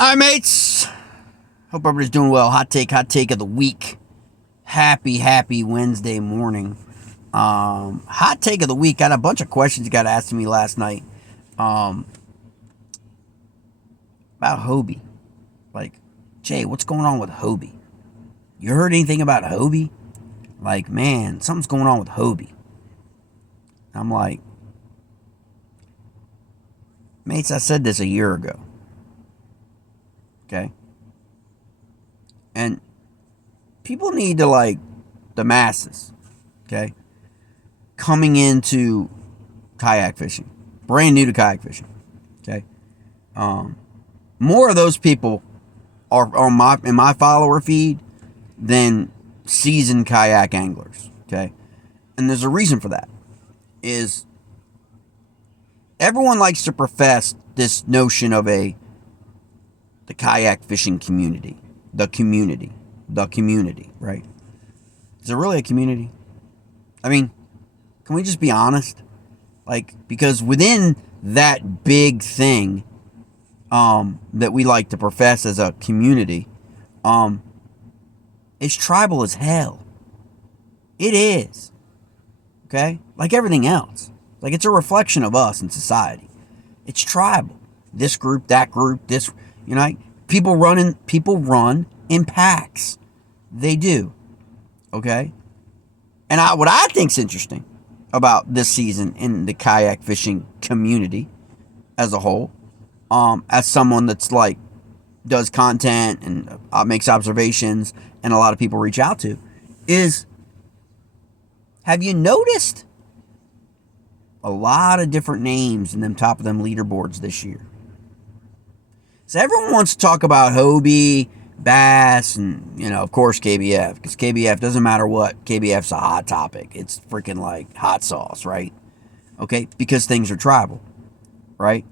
All right, mates. Hope everybody's doing well. Hot take of the week. Happy Wednesday morning. Hot take of the week. Got a bunch of questions you got asked me last night about Hobie. Like, Jay, what's going on with Hobie? You heard anything about Hobie? Like, man, something's going on with Hobie. I'm like, mates, I said this a year ago. Okay? And people need to, like, the masses, okay, coming into kayak fishing, brand new to kayak fishing, okay, more of those people are in my follower feed than seasoned kayak anglers, okay, and there's a reason for that. Is everyone likes to profess this notion of the kayak fishing community, the community, right? Is it really a community? I mean, can we just be honest? Like, because within that big thing that we like to profess as a community, it's tribal as hell. It is. Okay? Like everything else. Like, it's a reflection of us in society. It's tribal. This group, that group, this, you know, people run in packs. They do. Okay? And what I think's interesting about this season in the kayak fishing community as a whole, as someone that's like does content and makes observations and a lot of people reach out to, is, have you noticed a lot of different names in them top of them leaderboards this year? So everyone wants to talk about Hobie, Bass, and, you know, of course, KBF. Because KBF, doesn't matter what, KBF's a hot topic. It's freaking like hot sauce, right? Okay? Because things are tribal, right?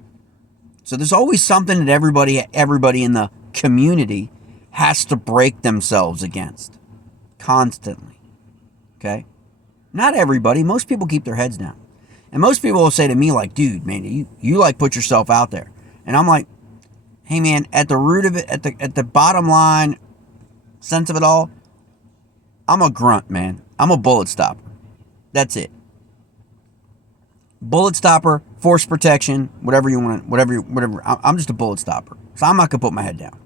So there's always something that everybody in the community has to break themselves against. Constantly. Okay? Not everybody. Most people keep their heads down. And most people will say to me, like, dude, man, you like put yourself out there. And I'm like, hey, man, at the root of it, at the bottom line sense of it all, I'm a grunt, man. I'm a bullet stopper. That's it. Bullet stopper, force protection, whatever you want, whatever. I'm just a bullet stopper. So I'm not going to put my head down.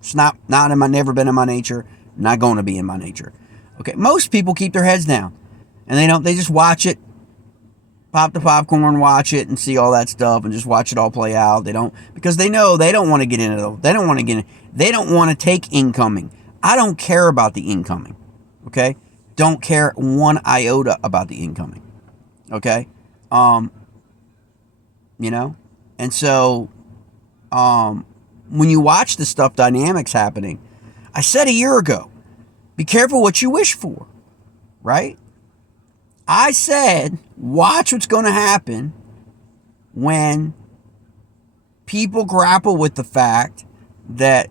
It's never been in my nature, not going to be in my nature. Okay, most people keep their heads down. And they just watch it, pop the popcorn, watch it, and see all that stuff, and just watch it all play out. Because they know they don't want to get into it. They don't want to take incoming. I don't care about the incoming. Okay? Don't care one iota about the incoming. Okay? You know? And so, when you watch the stuff dynamics happening, I said a year ago, be careful what you wish for. Right? I said, watch what's going to happen when people grapple with the fact that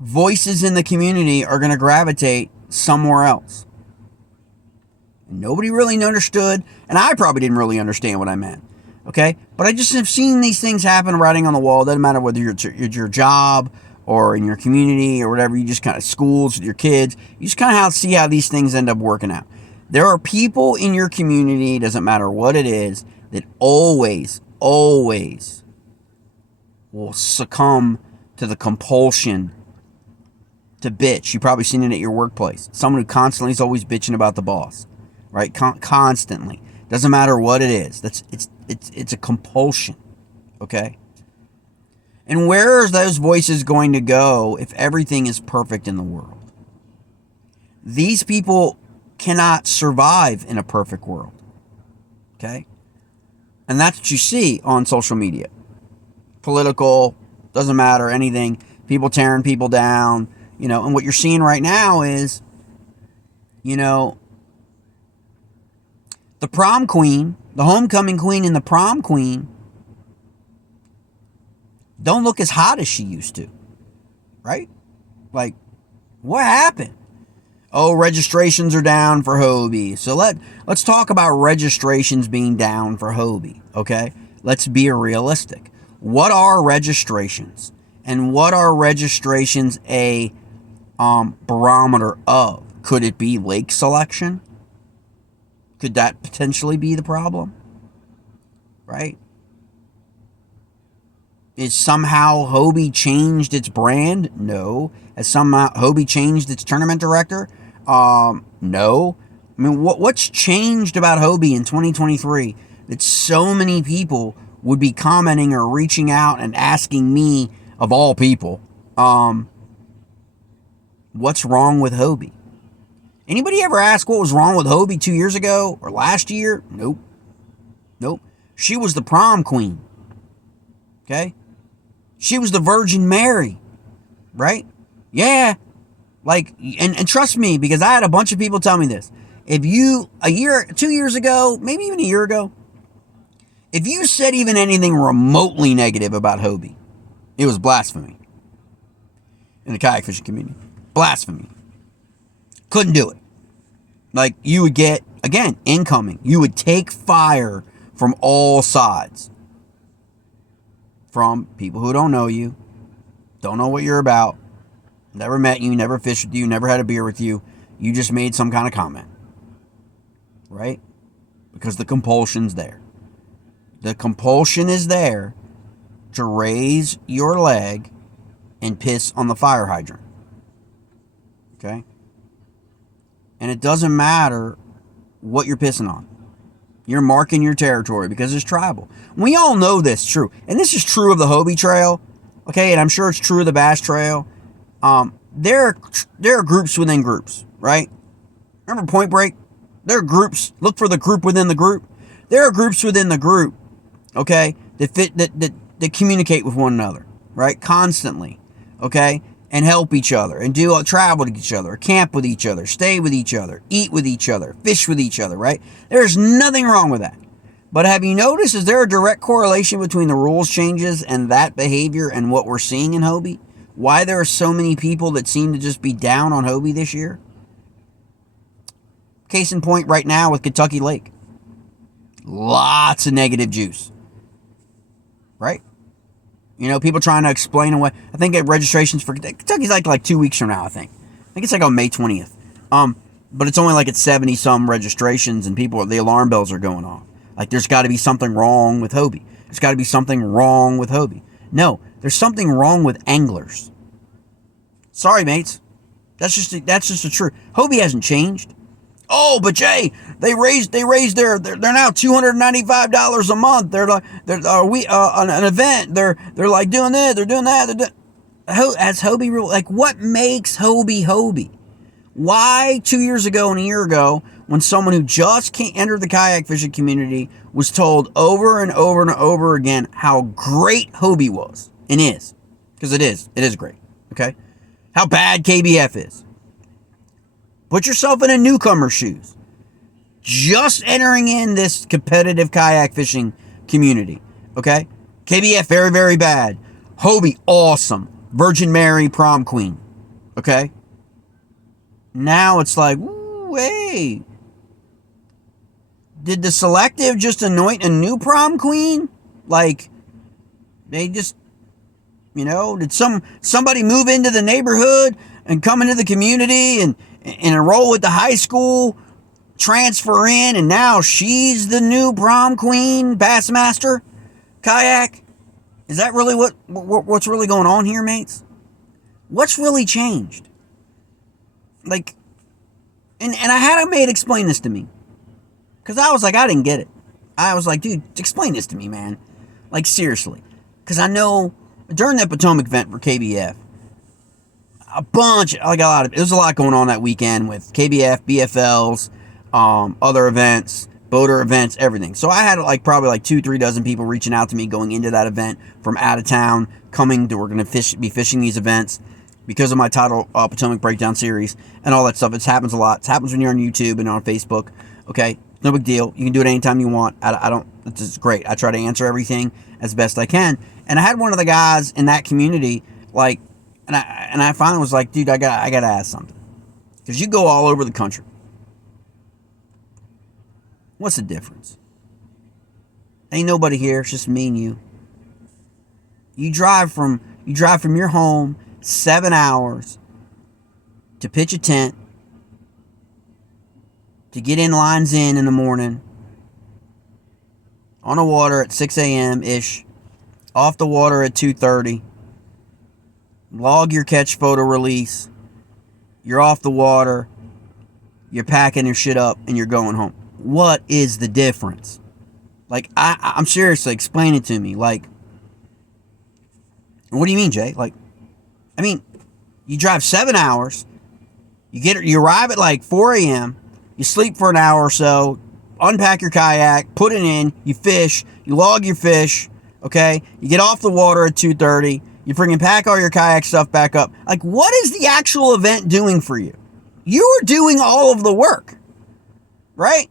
voices in the community are going to gravitate somewhere else. Nobody really understood, and I probably didn't really understand what I meant. Okay? But I just have seen these things happen writing on the wall. It doesn't matter whether you're at your job or in your community or whatever. You just kind of schools with your kids. You just kind of see how these things end up working out. There are people in your community, doesn't matter what it is, that always will succumb to the compulsion to bitch. You've probably seen it at your workplace. Someone who constantly is always bitching about the boss, right? Constantly. Doesn't matter what it is. It's a compulsion, okay? And where are those voices going to go if everything is perfect in the world? These people cannot survive in a perfect world. Okay? And that's what you see on social media. Political, doesn't matter, anything. People tearing people down. You know, and what you're seeing right now is, you know, the prom queen, the homecoming queen and the prom queen don't look as hot as she used to. Right? Like, what happened? Oh, registrations are down for Hobie. So let's talk about registrations being down for Hobie, okay? Let's be realistic. What are registrations? And what are registrations a barometer of? Could it be lake selection? Could that potentially be the problem? Right? Is somehow Hobie changed its brand? No. Has somehow Hobie changed its tournament director? No. I mean, what's changed about Hobie in 2023 that so many people would be commenting or reaching out and asking me, of all people, what's wrong with Hobie? Anybody ever ask what was wrong with Hobie 2 years ago or last year? Nope. Nope. She was the prom queen. Okay? She was the Virgin Mary. Right? Yeah. Like, and trust me, because I had a bunch of people tell me this. If you, 2 years ago, maybe even a year ago, if you said even anything remotely negative about Hobie, it was blasphemy in the kayak fishing community. Blasphemy. Couldn't do it. Like, you would get, again, incoming. You would take fire from all sides. From people who don't know you, don't know what you're about, never met you, never fished with you, never had a beer with you. You just made some kind of comment. Right? Because the compulsion's there. The compulsion is there to raise your leg and piss on the fire hydrant. Okay? And it doesn't matter what you're pissing on. You're marking your territory because it's tribal. We all know this is true. And this is true of the Hobie Trail. Okay? And I'm sure it's true of the Bass Trail. There are groups within groups, right? Remember Point Break? There are groups. Look for the group within the group. There are groups within the group, okay, that communicate with one another, right? Constantly, okay? And help each other and travel with each other, camp with each other, stay with each other, eat with each other, fish with each other, right? There's nothing wrong with that. But have you noticed, is there a direct correlation between the rules changes and that behavior and what we're seeing in Hobie? Why there are so many people that seem to just be down on Hobie this year? Case in point right now with Kentucky Lake. Lots of negative juice. Right? You know, people trying to explain away. I think registrations for Kentucky's like 2 weeks from now, I think. I think it's like on May 20th. But it's only like at 70 some registrations and the alarm bells are going off. Like there's got to be something wrong with Hobie. There's got to be something wrong with Hobie. No, there's something wrong with anglers. Sorry, mates. That's just the truth. Hobie hasn't changed. Oh, but Jay, they raised they're now $295 a month. They're like an event. They're like doing this, they're doing that. As Hobie, like what makes Hobie Hobie? Why 2 years ago and a year ago, when someone who just can't enter the kayak fishing community was told over and over and over again how great Hobie was and is, because it is great. Okay, how bad KBF is. Put yourself in a newcomer's shoes. Just entering in this competitive kayak fishing community. Okay? KBF, very, very bad. Hobie, awesome. Virgin Mary, prom queen. Okay? Now it's like, ooh, hey. Did the selective just anoint a new prom queen? Like, they just, did somebody move into the neighborhood and come into the community and enroll with the high school, transfer in, and now she's the new prom queen, Bassmaster, kayak? Is that really what's really going on here, mates? What's really changed? Like, and I had a mate explain this to me, because I was like, I didn't get it. I was like, dude, explain this to me, man. Like, seriously. Because I know during that Potomac event for KBF, there's a lot going on that weekend with KBF, BFLs, other events, boater events, everything. So I had probably 2-3 dozen people reaching out to me going into that event from out of town, we're going to be fishing these events because of my title, Potomac Breakdown Series, and all that stuff. It happens a lot. It happens when you're on YouTube and on Facebook. Okay, no big deal. You can do it anytime you want. It's great. I try to answer everything as best I can. And I had one of the guys in that community, and I finally was like, dude, I gotta ask something. Because you go all over the country. What's the difference? Ain't nobody here. It's just me and you. You drive from your home 7 hours to pitch a tent, to get in lines in the morning, on the water at 6 a.m. ish, off the water at 2:30, log your catch, photo, release. You're off the water. You're packing your shit up and you're going home. What is the difference? Like, I'm seriously, explain it to me. Like, what do you mean, Jay? Like, I mean, you drive 7 hours. You arrive at like 4 a.m. You sleep for an hour or so. Unpack your kayak, put it in. You fish. You log your fish. Okay. You get off the water at 2:30. You freaking pack all your kayak stuff back up. Like, what is the actual event doing for you? You are doing all of the work, right?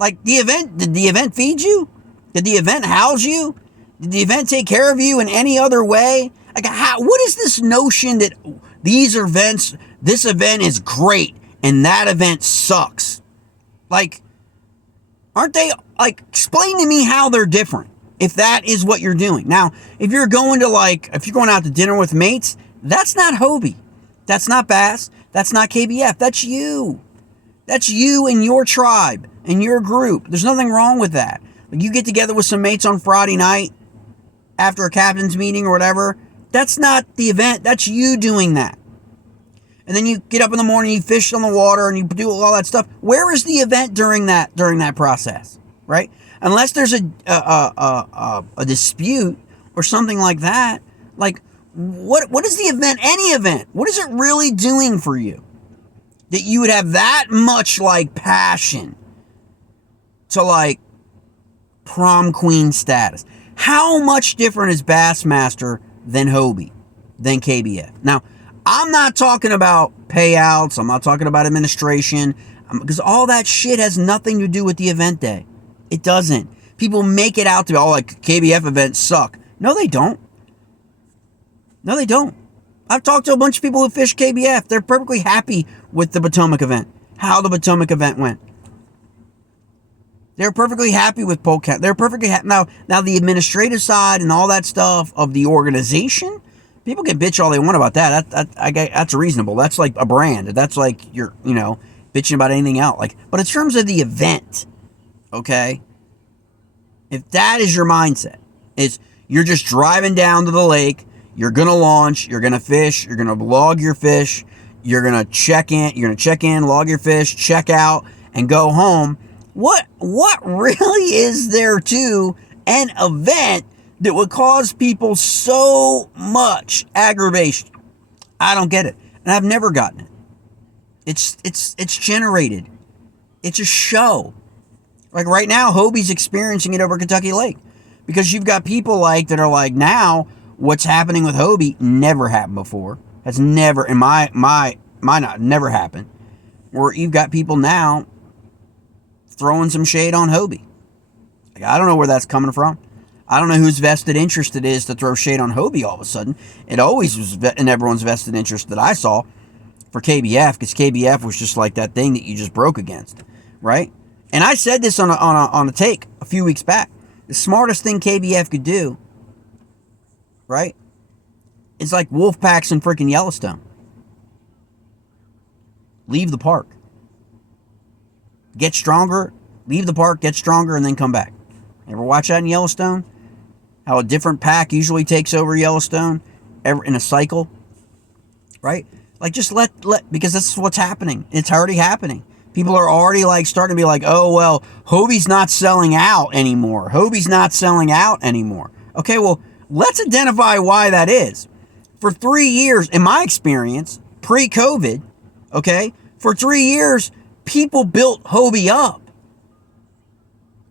Like, did the event feed you? Did the event house you? Did the event take care of you in any other way? Like, what is this notion that this event is great and that event sucks? Like, aren't they, like, explain to me how they're different if that is what you're doing. Now, if you're going out to dinner with mates, that's not Hobie. That's not Bass. That's not KBF. That's you. That's you and your tribe and your group. There's nothing wrong with that. Like, you get together with some mates on Friday night after a captain's meeting or whatever. That's not the event. That's you doing that. And then you get up in the morning, you fish on the water, and you do all that stuff. Where is the event during that process, right? Unless there's a dispute or something like that. Like, what is the event? Any event? What is it really doing for you that you would have that much like passion to like prom queen status? How much different is Bassmaster than Hobie, than KBF? Now, I'm not talking about payouts. I'm not talking about administration, because all that shit has nothing to do with the event day. It doesn't. People make it out to be, oh, like, KBF events suck. No, they don't. No, they don't. I've talked to a bunch of people who fish KBF. They're perfectly happy with the Potomac event, how the Potomac event went. They're perfectly happy with Polecat. They're perfectly happy. Now the administrative side and all that stuff of the organization, people can bitch all they want about that. That's reasonable. That's like a brand. That's like you're, bitching about anything else. Like, but in terms of the event, okay, if that is your mindset, is you're just driving down to the lake, you're gonna launch, you're gonna fish, you're gonna log your fish, you're gonna check in, log your fish, check out, and go home. What really is there to an event that would cause people so much aggravation? I don't get it. And I've never gotten it. It's generated. It's a show. Like right now, Hobie's experiencing it over Kentucky Lake. Because you've got people like that are like, now what's happening with Hobie never happened before. Has never, in my not never happened. Where you've got people now throwing some shade on Hobie. Like, I don't know where that's coming from. I don't know whose vested interest it is to throw shade on Hobie all of a sudden. It always was in everyone's vested interest that I saw for KBF, because KBF was just like that thing that you just broke against, right? And I said this on a take a few weeks back. The smartest thing KBF could do, right, is like wolf packs in freaking Yellowstone. Leave the park. Get stronger, leave the park, get stronger, and then come back. Ever watch that in Yellowstone? How a different pack usually takes over Yellowstone in a cycle, right? Like, just let because this is what's happening. It's already happening. People are already like starting to be like, oh, well, Hobie's not selling out anymore. Hobie's not selling out anymore. Okay, well, let's identify why that is. For 3 years, in my experience, pre-COVID, okay, for 3 years, people built Hobie up.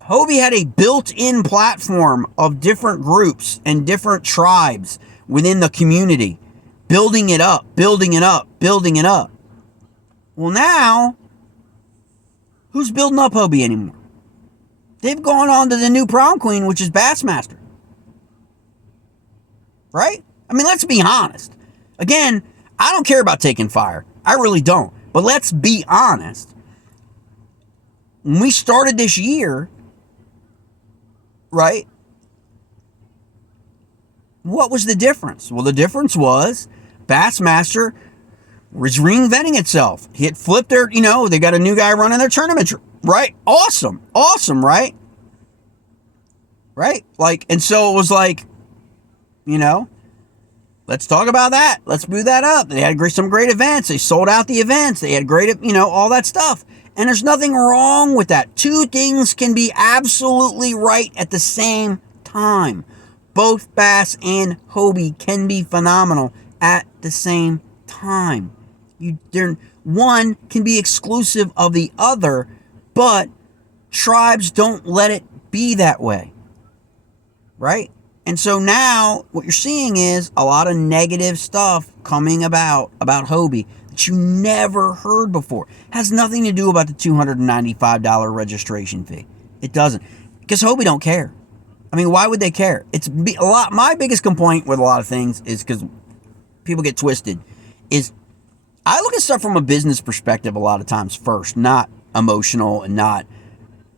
Hobie had a built-in platform of different groups and different tribes within the community, building it up, building it up, building it up. Well, now, who's building up Hobie anymore? They've gone on to the new prom queen, which is Bassmaster. Right? I mean, let's be honest. Again, I don't care about taking fire. I really don't. But let's be honest. When we started this year, right, What was the difference? Well, the difference was Bassmaster was reinventing itself. It flipped their, they got a new guy running their tournament, right? Awesome, right? Right? Like, and so it was like, let's talk about that. Let's move that up. They had some great events. They sold out the events. They had great, all that stuff. And there's nothing wrong with that. Two things can be absolutely right at the same time. Both Bass and Hobie can be phenomenal at the same time. One can be exclusive of the other, but tribes don't let it be that way. Right? And so now what you're seeing is a lot of negative stuff coming about Hobie that you never heard before. Has nothing to do about the $295 registration fee. It doesn't. Because Hobie don't care. I mean, why would they care? It's a lot. My biggest complaint with a lot of things is because people get twisted. Is I look at stuff from a business perspective a lot of times first, not emotional and not.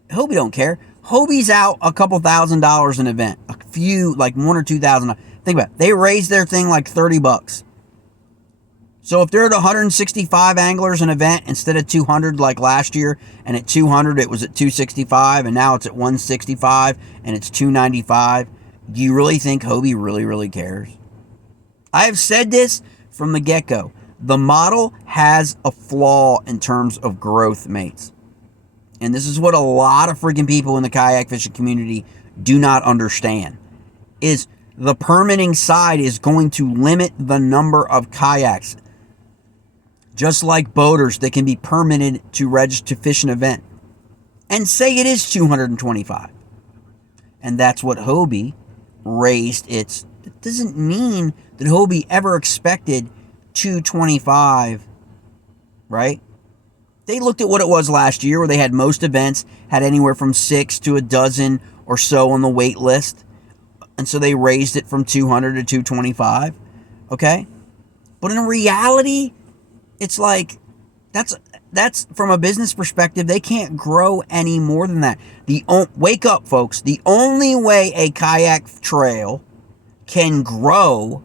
Hobie don't care. Hobie's out a couple $1,000s an event, a few like $1,000 or $2,000. Think about it. They raised their thing like $30. So if they're at 165 anglers an event instead of 200 like last year, and at 200 it was at 265, and now it's at 165 and it's 295, do you really think Hobie really cares? I have said this from the get-go. The model has a flaw in terms of growth, mates. And this is what a lot of freaking people in the kayak fishing community do not understand. Is the permitting side is going to limit the number of kayaks. Just like boaters, they can be permitted to register to fish an event. And say it is 225. And that's what Hobie raised its. It doesn't mean that Hobie ever expected 225, right? They looked at what it was last year, where they had most events had anywhere from 6 to a dozen or so on the wait list. And so they raised it from 200 to 225. Okay? But in reality, it's like, that's from a business perspective, they can't grow any more than that. Wake up, folks. The only way a kayak trail can grow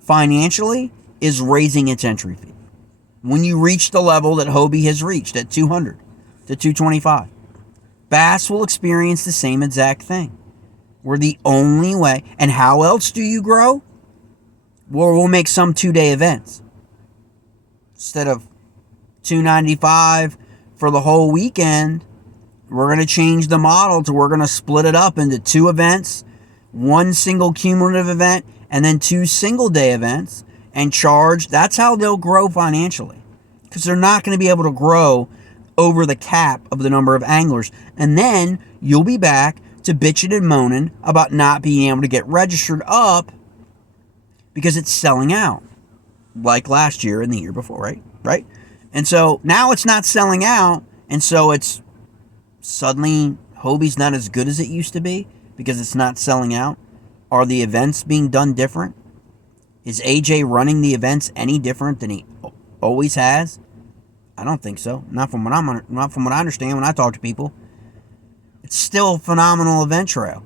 financially is raising its entry fee. When you reach the level that Hobie has reached at 200 to 225, Bass will experience the same exact thing. We're the only way. And how else do you grow? Well, we'll make some 2-day events. Instead of $295 for the whole weekend, we're going to change the model to we're going to split it up into 2 events, 1 single cumulative event, and then 2 single-day events, and charge. That's how they'll grow financially, because they're not going to be able to grow over the cap of the number of anglers. And then you'll be back to bitching and moaning about not being able to get registered up because it's selling out, like last year and the year before, right? And so now it's not selling out, and so it's suddenly Hobie's not as good as it used to be because it's not selling out. Are the events being done different? Is AJ running the events any different than he always has? I don't think so. Not from what I understand when I talk to people. It's still a phenomenal event trail.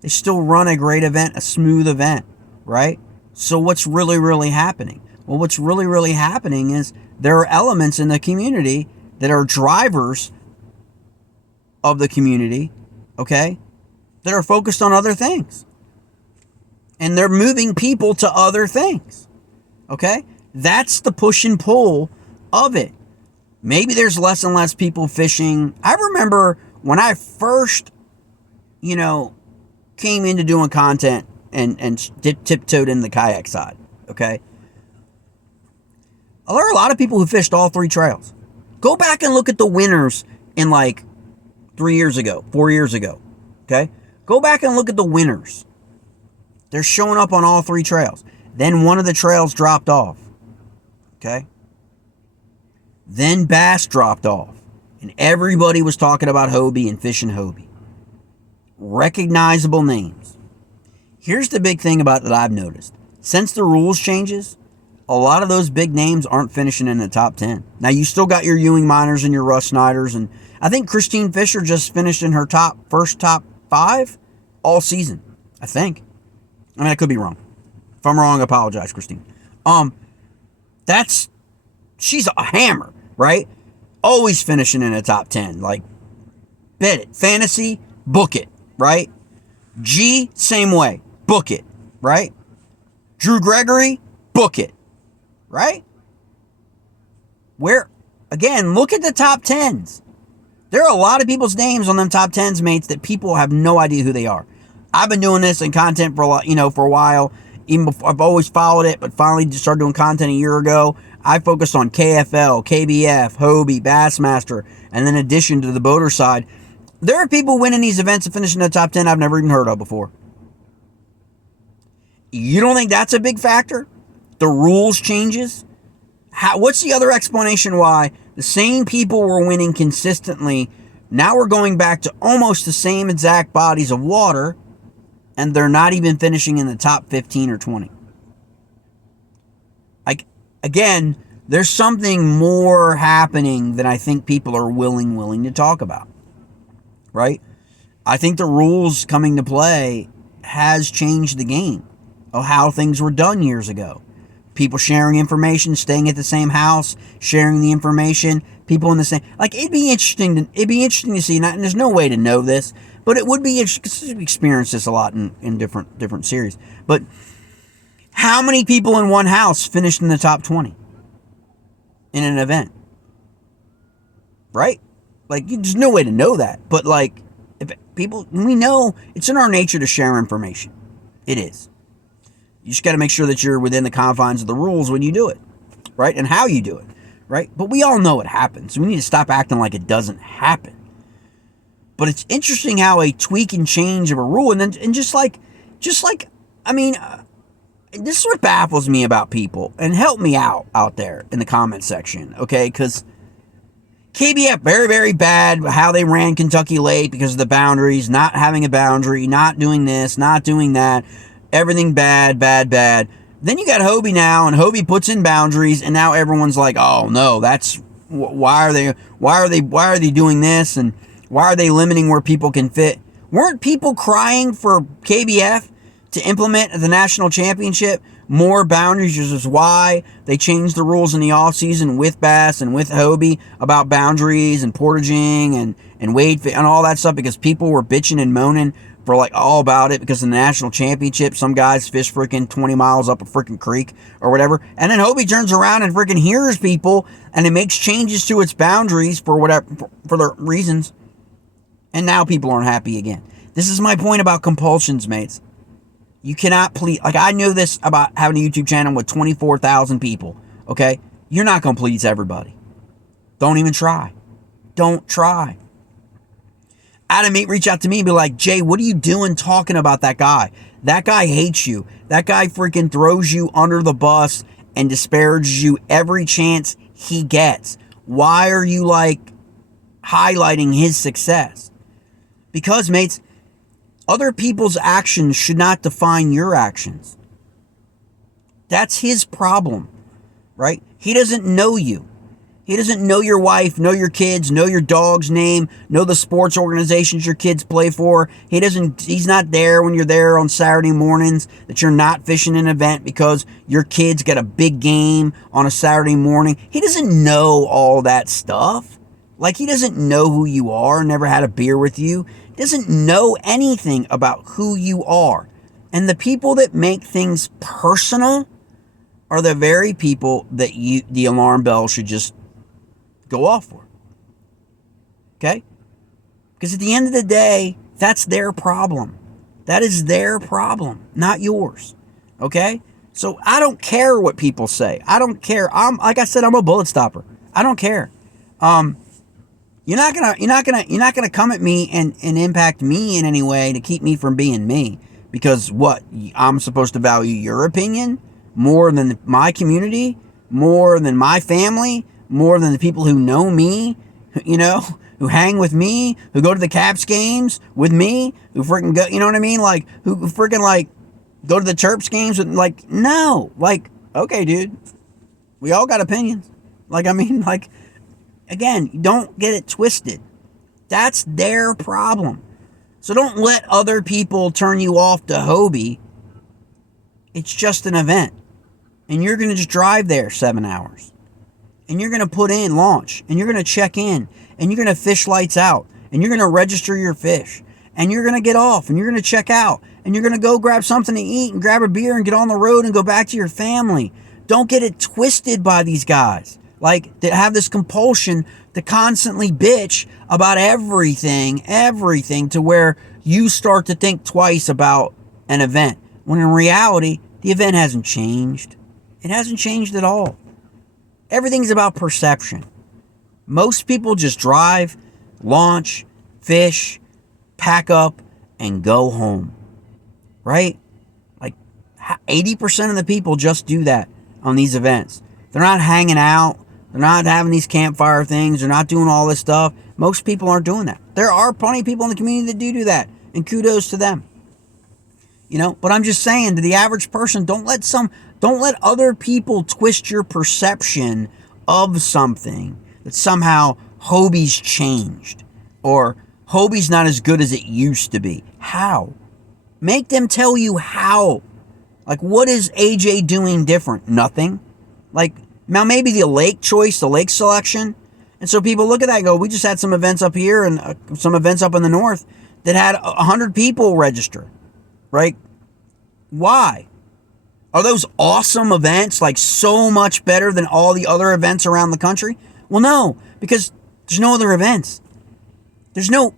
They still run a great event, a smooth event, right? So what's really happening? Well, what's really happening is there are elements in the community that are drivers of the community, okay, that are focused on other things. And they're moving people to other things, okay? That's the push and pull of it. Maybe there's less and less people fishing. I remember when I first, came into doing content and tiptoed in the kayak side, okay? There are a lot of people who fished all 3 trails. Go back and look at the winners in like 3 years ago, 4 years ago, okay? Go back and look at the winners. They're showing up on all 3 trails. Then one of the trails dropped off, okay? Then Bass dropped off, and everybody was talking about Hobie and fishing Hobie. Recognizable names. Here's the big thing about that I've noticed. Since the rules changes, a lot of those big names aren't finishing in the top 10. Now, you still got your Ewing Miners and your Russ Snyders, and I think Christine Fisher just finished in her top 5 all season, I think. I mean, I could be wrong. If I'm wrong, I apologize, Christine. That's she's a hammer, right? Always finishing in the top 10. Like, bet it. Fantasy, book it, right? G, same way. Book it, right? Drew Gregory, book it, right? Where, again, look at the top 10s. There are a lot of people's names on them top 10s, mates, that people have no idea who they are. I've been doing this in content for a while. Even before, I've always followed it, but finally just started doing content a year ago. I focused on KFL, KBF, Hobie, Bassmaster, and then in addition to the boater side, there are people winning these events and finishing in the top 10 I've never even heard of before. You don't think that's a big factor? The rules changes? What's the other explanation why the same people were winning consistently? Now we're going back to almost the same exact bodies of water, and they're not even finishing in the top 15 or 20. Again, there's something more happening than I think people are willing to talk about, right? I think the rules coming to play has changed the game of how things were done years ago. People sharing information, staying at the same house, sharing the information, people in the same, like, it'd be interesting to see, and there's no way to know this, but it would be interesting, because we've experienced this a lot in different series, but how many people in one house finished in the top 20 in an event? Right? Like, there's no way to know that. But, like, if people, we know it's in our nature to share information. It is. You just got to make sure that you're within the confines of the rules when you do it. Right? And how you do it. Right? But we all know it happens. We need to stop acting like it doesn't happen. But it's interesting how a tweak and change of a rule, and just like, I mean, this is what baffles me about people, and help me out there in the comment section, okay? Because KBF, very, very bad how they ran Kentucky late because of the boundaries, not having a boundary, not doing this, not doing that, everything bad. Then you got Hobie now, and Hobie puts in boundaries, and now everyone's like, oh no, that's why are they doing this, and why are they limiting where people can fit? Weren't people crying for KBF to implement the national championship more boundaries? This is why they changed the rules in the offseason with Bass and with Hobie about boundaries and portaging and weight and all that stuff, because people were bitching and moaning for like all about it because of the national championship. Some guys fish freaking 20 miles up a freaking creek or whatever. And then Hobie turns around and freaking hears people and it makes changes to its boundaries for whatever, for the reasons. And now people aren't happy again. This is my point about compulsions, mates. You cannot please, like, I know this about having a YouTube channel with 24,000 people, okay? You're not going to please everybody. Don't even try. Don't try. Adam Mate reach out to me and be like, Jay, what are you doing talking about that guy? That guy hates you. That guy freaking throws you under the bus and disparages you every chance he gets. Why are you, like, highlighting his success? Because, mates, other people's actions should not define your actions. That's his problem, right? He doesn't know you. He doesn't know your wife, know your kids, know your dog's name, know the sports organizations your kids play for. He's not there when you're there on Saturday mornings, that you're not fishing an event because your kids got a big game on a Saturday morning. He doesn't know all that stuff. Like, he doesn't know who you are, never had a beer with you. He doesn't know anything about who you are. And the people that make things personal are the very people that the alarm bell should just go off for. Okay? Because at the end of the day, that's their problem. That is their problem, not yours. Okay? So I don't care what people say. I don't care. Like I said, I'm a bullet stopper. I don't care. You're not gonna come at me and impact me in any way to keep me from being me. Because what? I'm supposed to value your opinion more than my community, more than my family, more than the people who know me, you know, who hang with me, who go to the Caps games with me, who freaking go, you know what I mean? Like, who freaking, like, go to the Terps games with, like, no. Like, okay, dude. We all got opinions. Like, I mean, like, again, don't get it twisted. That's their problem. So don't let other people turn you off to Hobie It's just an event. And you're going to just drive there 7 hours. And you're going to put in launch. And you're going to check in. And you're going to fish lights out. And you're going to register your fish. And you're going to get off. And you're going to check out. And you're going to go grab something to eat and grab a beer and get on the road and go back to your family. Don't get it twisted by these guys. Like, that have this compulsion to constantly bitch about everything to where you start to think twice about an event. When in reality, the event hasn't changed. It hasn't changed at all. Everything's about perception. Most people just drive, launch, fish, pack up, and go home. Right? Like 80% of the people just do that on these events. They're not hanging out. They're not having these campfire things. They're not doing all this stuff. Most people aren't doing that. There are plenty of people in the community that do that. And kudos to them. You know, but I'm just saying, to the average person, don't let other people twist your perception of something that somehow Hobie's changed or Hobie's not as good as it used to be. How? Make them tell you how. Like, what is AJ doing different? Nothing. Like, now maybe the lake choice, the lake selection. And so people look at that and go, we just had some events up here and some events up in the north that had 100 people register. Right? Why? Are those awesome events like so much better than all the other events around the country? Well, no, because there's no other events. There's no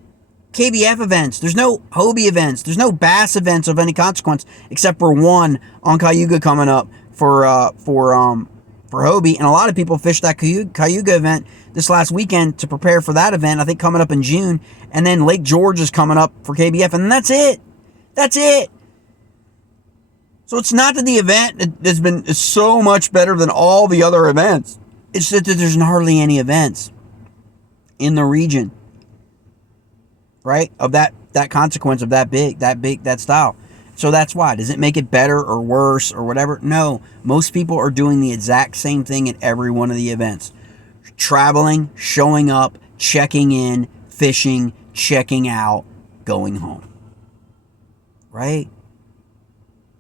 KBF events. There's no Hobie events. There's no bass events of any consequence except for one on Cayuga coming up for Hobie. And a lot of people fished that Cayuga event this last weekend to prepare for that event. I think coming up in June. And then Lake George is coming up for KBF. And that's it. That's it. So it's not that the event has been so much better than all the other events. It's that there's hardly any events in the region, right? Of that consequence of that style. So that's why. Does it make it better or worse or whatever? No. Most people are doing the exact same thing at every one of the events. Traveling, showing up, checking in, fishing, checking out, going home. Right?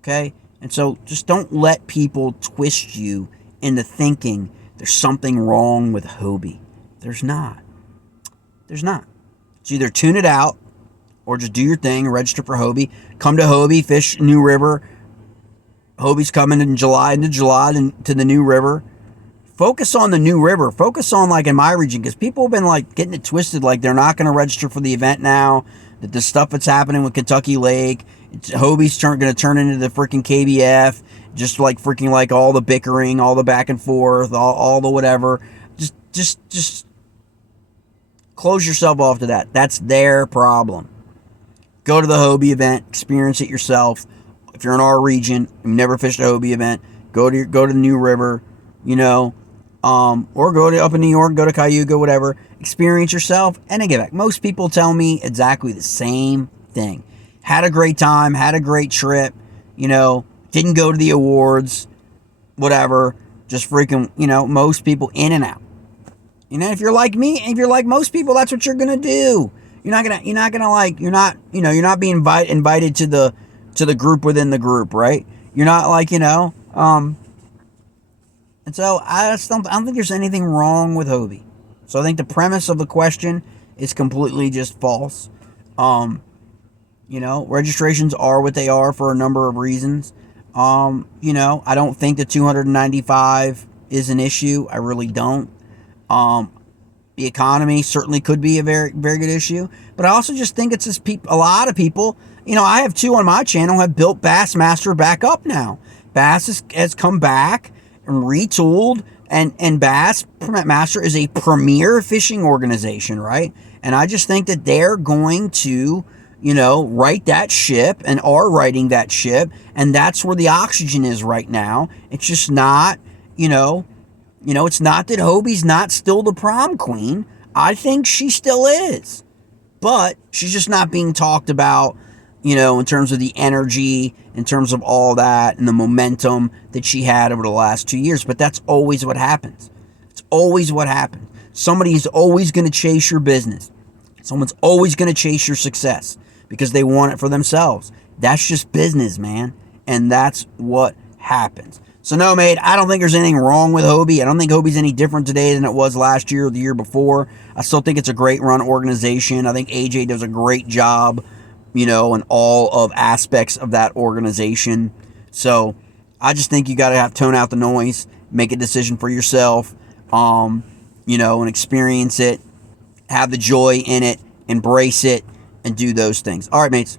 Okay? And so just don't let people twist you into thinking there's something wrong with Hobie. There's not. There's not. So either tune it out or just do your thing, register for Hobie. Come to Hobie, fish New River. Hobie's coming into July to the New River. Focus on the New River. Focus on, like, in my region, because people have been, like, getting it twisted, like they're not going to register for the event now, that the stuff that's happening with Kentucky Lake, Hobie's going to turn into the freaking KBF, just like freaking like all the bickering, all the back and forth, all the whatever. Just close yourself off to that. That's their problem. Go to the Hobie event, experience it yourself. If you're in our region, you've never fished a Hobie event, go to the New River, you know, or go to up in New York, go to Cayuga, whatever. Experience yourself, and then get back. Most people tell me exactly the same thing. Had a great time, had a great trip, you know, didn't go to the awards, whatever. Just freaking, you know, most people in and out. You know, if you're like me, if you're like most people, that's what you're gonna do. You're not being invited to the group within the group, right? You're not like, you know, and so I don't think there's anything wrong with Hobie. So I think the premise of the question is completely just false. You know, registrations are what they are for a number of reasons. You know, I don't think the 295 is an issue. I really don't. The economy certainly could be a very, very good issue. But I also just think it's just a lot of people, you know, I have two on my channel, have built Bassmaster back up now. Bass has come back and retooled, and Bassmaster is a premier fishing organization, right? And I just think that they're going to, you know, right that ship and are righting that ship. And that's where the oxygen is right now. It's just not, you know, it's not that Hobie's not still the prom queen. I think she still is. But she's just not being talked about, you know, in terms of the energy, in terms of all that, and the momentum that she had over the last 2 years. But that's always what happens. It's always what happens. Somebody's always going to chase your business. Someone's always going to chase your success because they want it for themselves. That's just business, man. and that's what happens. So no, mate, I don't think there's anything wrong with Hobie. I don't think Hobie's any different today than it was last year or the year before. I still think it's a great run organization. I think AJ does a great job, in all of aspects of that organization. So I just think you got to tone out the noise, make a decision for yourself, and experience it, have the joy in it, embrace it, and do those things. All right, mates.